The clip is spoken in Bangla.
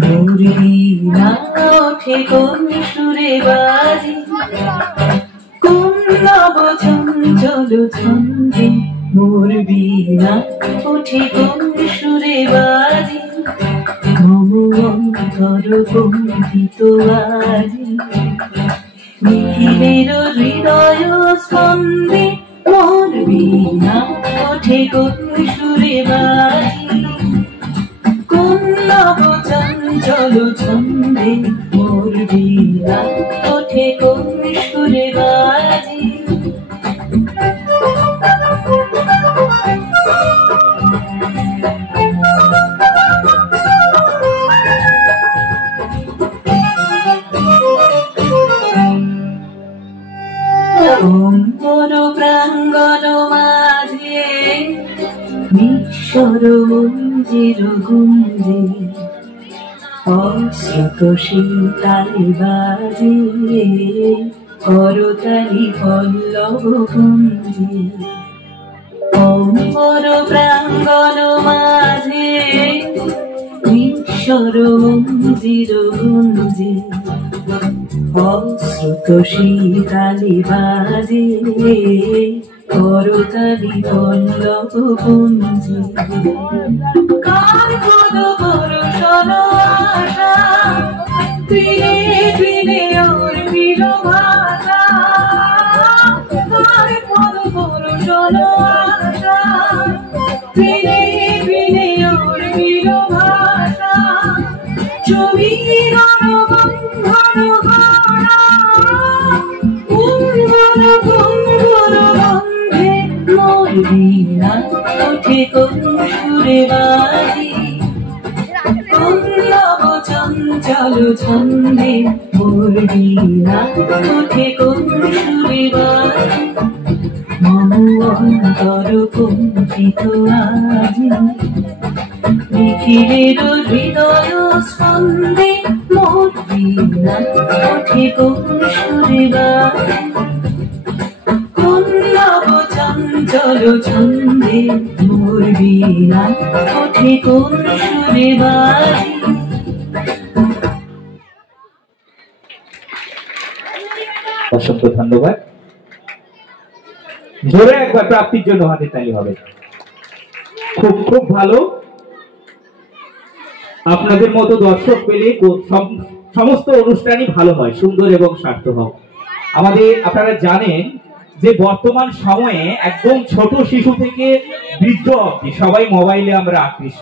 মুরবিনা ওঠে কোন সুরে বাজে, কোন নব চঞ্চল ছন্দে। মুরবিনা ওঠে কোন সুরে বাজে, মম অন্তর কম্পিত আজি। নিখিলের হৃদয় স্পন্দে, মুরবিনা ওঠে কোন সুরে বাজে, কোন নব চঞ্চল ছন্দে। মুরবিনা ওঠে কোন সুরে বাজে। অন্তর প্রাঙ্গণ মাঝে নিঃস্বর মঞ্জির গুঞ্জে, অশ্রুত শীতালে বাজে করতালি পল্লব কুঞ্জে। অন্তর প্রাঙ্গণ মাঝে নিঃস্বর মঞ্জির গুঞ্জে, অশ্রুত শীতালে বাজে করতালি পল্লব কুঞ্জে। কার পদ বর্ষণ আশা, তৃণে তৃণে অর্পিল ভাষা। কার পদ বর্ষণ আশা, তৃণে তৃণে অর্পিল ভাষা। ছবিগণ বন্ধন গড়া, কুঞ্জন কুঞ্জন গন্ধে। মুরবিনা ওঠে কোন সুরে বাজে, কোন নব চঞ্চল ছন্দে। মুরবিনা ওঠে কোন সুরে বাজে, মম অন্তর কম্পিত আজি। নিখিলের হৃদয় স্পন্দে, মুরবিনা ওঠে কোন সুরে বাজে, কোন নব চঞ্চল ছন্দে। মুরবিনা ওঠে কোন সুরে বাজে। অসংখ্য ধন্যবাদ। জোরে একবার প্রাপ্তির জন্য হাতে তালি হবে। খুব খুব ভালো। আপনাদের মতো দর্শক পেলে সমস্ত অনুষ্ঠানই ভালো হয়, সুন্দর এবং সার্থক। আপনারা জানেন যে বর্তমান সময়ে একদম ছোট শিশু থেকে বৃদ্ধ অবধি সবাই মোবাইলে আমরা আকৃষ্ট।